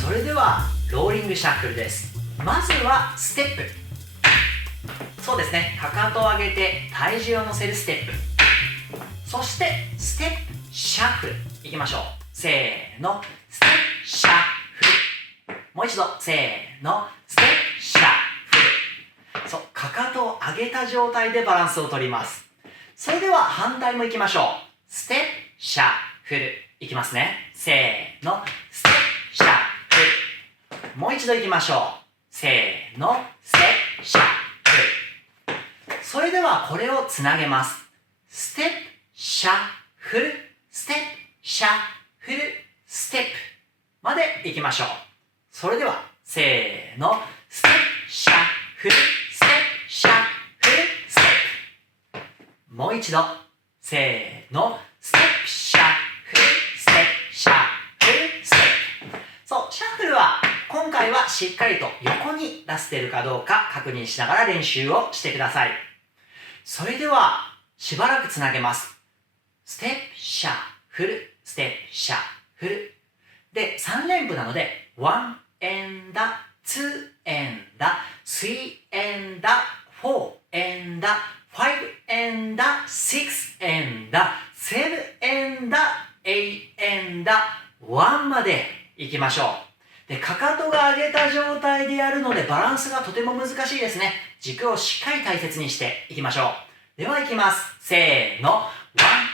それではローリングシャッフルです。まずはステップ。そうですね、かかとを上げて体重を乗せるステップ。そしてステップシャッフルいきましょう。せーの、ステップシャッフル。もう一度、せーの、ステップシャッフル。そう、かかとを上げた状態でバランスをとります。それでは反対もいきましょう。ステップシャッフルいきますね。せーの、ステップシャッフル。もう一度いきましょう。せーの、ステップシャッフル。それではこれをつなげます。ステップシャッフル、ステップシャッフル、ステップまでいきましょう。それではせーの、ステップシャッフル、ステップシャッフル、ステップ。もう一度、せーの、ステップシャッフル、ステップシャッフル、ステップ。そう、シャッフルは今回はしっかりと横に出せてるかどうか確認しながら練習をしてください。それではしばらくつなげます。ステップシャッフル、ステップシャッフルで3連符なので1 and 2 and 3 and 4 and 5 and 6 and 7 and 8 and 1までいきましょう。で、かかとが上げた状態でやるのでバランスがとても難しいですね。軸をしっかり大切にしていきましょう。ではいきます。せーの。1